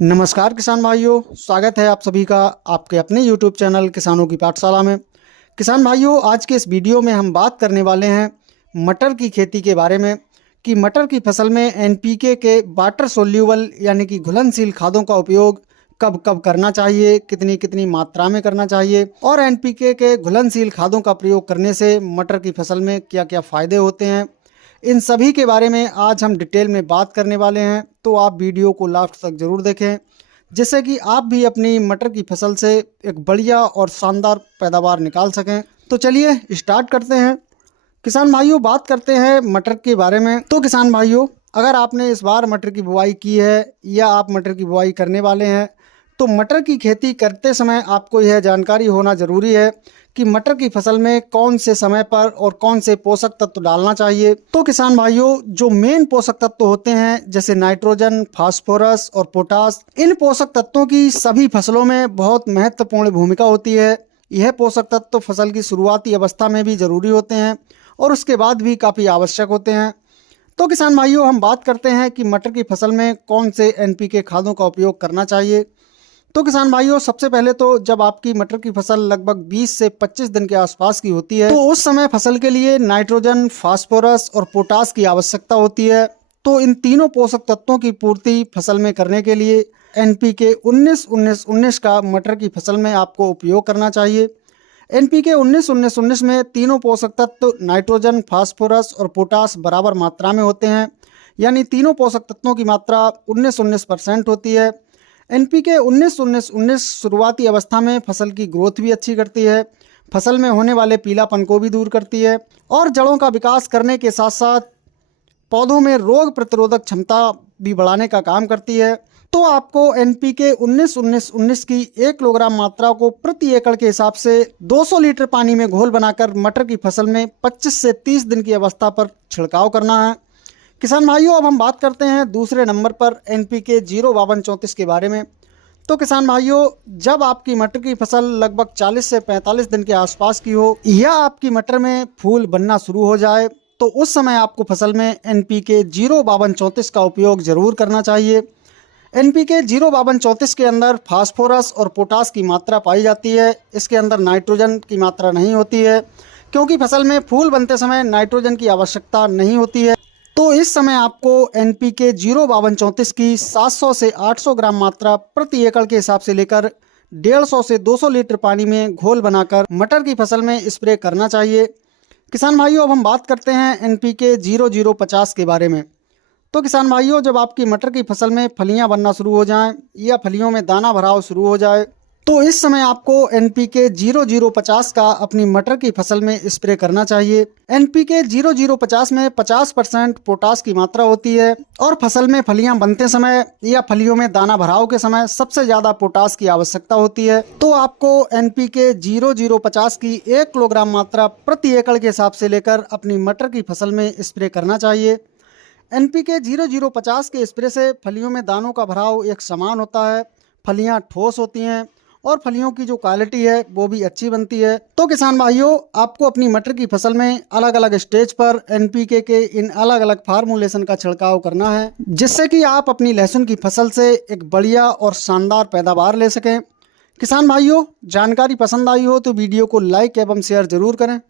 नमस्कार किसान भाइयों, स्वागत है आप सभी का आपके अपने YouTube चैनल किसानों की पाठशाला में। किसान भाइयों, आज के इस वीडियो में हम बात करने वाले हैं मटर की खेती के बारे में कि मटर की फसल में NPK के वाटर सोल्यूबल यानी कि घुलनशील खादों का उपयोग कब कब करना चाहिए, कितनी कितनी मात्रा में करना चाहिए और NPK के घुलनशील खादों का प्रयोग करने से मटर की फसल में क्या क्या फ़ायदे होते हैं, इन सभी के बारे में आज हम डिटेल में बात करने वाले हैं। तो आप वीडियो को लास्ट तक ज़रूर देखें, जिससे कि आप भी अपनी मटर की फसल से एक बढ़िया और शानदार पैदावार निकाल सकें। तो चलिए स्टार्ट करते हैं। किसान भाइयों, बात करते हैं मटर के बारे में। तो किसान भाइयों, अगर आपने इस बार मटर की बुआई की है या आप मटर की बुआई करने वाले हैं, तो मटर की खेती करते समय आपको यह जानकारी होना ज़रूरी है कि मटर की फसल में कौन से समय पर और कौन से पोषक तत्व डालना चाहिए। तो किसान भाइयों, जो मेन पोषक तत्व होते हैं जैसे नाइट्रोजन, फास्फोरस और पोटास, इन पोषक तत्वों की सभी फसलों में बहुत महत्वपूर्ण भूमिका होती है। यह पोषक तत्व फसल की शुरुआती अवस्था में भी जरूरी होते हैं और उसके बाद भी काफ़ी आवश्यक होते हैं। तो किसान भाइयों, हम बात करते हैं कि मटर की फसल में कौन से NPK खादों का उपयोग करना चाहिए। तो किसान भाइयों, सबसे पहले तो जब आपकी मटर की फसल लगभग 20 से 25 दिन के आसपास की होती है, तो उस समय फसल के लिए नाइट्रोजन, फास्फोरस और पोटास की आवश्यकता होती है। तो इन तीनों पोषक तत्वों की पूर्ति फसल में करने के लिए NPK 19-19-19 का मटर की फसल में आपको उपयोग करना चाहिए। NPK 19-19-19 में तीनों पोषक तत्व नाइट्रोजन, फास्फोरस और पोटास बराबर मात्रा में होते हैं, यानी तीनों पोषक तत्वों की मात्रा 19-19% होती है। NPK 19-19-19 शुरुआती अवस्था में फसल की ग्रोथ भी अच्छी करती है, फसल में होने वाले पीलापन को भी दूर करती है और जड़ों का विकास करने के साथ साथ पौधों में रोग प्रतिरोधक क्षमता भी बढ़ाने का काम करती है। तो आपको NPK 19-19-19 की 1 किलोग्राम मात्रा को प्रति एकड़ के हिसाब से 200 लीटर पानी में घोल बनाकर मटर की फसल में 25 से 30 दिन की अवस्था पर छिड़काव करना है। किसान भाइयों, अब हम बात करते हैं दूसरे नंबर पर NPK 05234 के बारे में। तो किसान भाइयों, जब आपकी मटर की फसल लगभग 40 से 45 दिन के आसपास की हो या आपकी मटर में फूल बनना शुरू हो जाए, तो उस समय आपको फसल में NPK 05234 का उपयोग ज़रूर करना चाहिए। NPK 05234 के अंदर फास्फोरस और पोटास की मात्रा पाई जाती है, इसके अंदर नाइट्रोजन की मात्रा नहीं होती है, क्योंकि फसल में फूल बनते समय नाइट्रोजन की आवश्यकता नहीं होती है। तो इस समय आपको NPK 05234 की 700 से 800 ग्राम मात्रा प्रति एकड़ के हिसाब से लेकर 150 से 200 लीटर पानी में घोल बनाकर मटर की फसल में स्प्रे करना चाहिए। किसान भाइयों, अब हम बात करते हैं NPK 0050 के बारे में। तो किसान भाइयों, जब आपकी मटर की फसल में फलियां बनना शुरू हो जाएं या फलियों में दाना भराव शुरू हो जाए, तो इस समय आपको NPK 0050 का अपनी मटर की फसल में स्प्रे करना चाहिए। NPK 0050 में 50% पोटास की मात्रा होती है और फसल में फलियां बनते समय या फलियों में दाना भराव के समय सबसे ज़्यादा पोटास की आवश्यकता होती है। तो आपको NPK 0050 की 1 किलोग्राम मात्रा प्रति एकड़ के हिसाब से लेकर अपनी मटर की फसल में स्प्रे करना चाहिए। NPK 0050 के स्प्रे से फलियों में दानों का भराव एक समान होता है, फलियां ठोस होती हैं और फलियों की जो क्वालिटी है वो भी अच्छी बनती है। तो किसान भाइयों, आपको अपनी मटर की फसल में अलग अलग स्टेज पर NPK के इन अलग अलग फार्मूलेशन का छिड़काव करना है, जिससे कि आप अपनी लहसुन की फसल से एक बढ़िया और शानदार पैदावार ले सकें। किसान भाइयों, जानकारी पसंद आई हो तो वीडियो को लाइक एवं शेयर जरूर करें।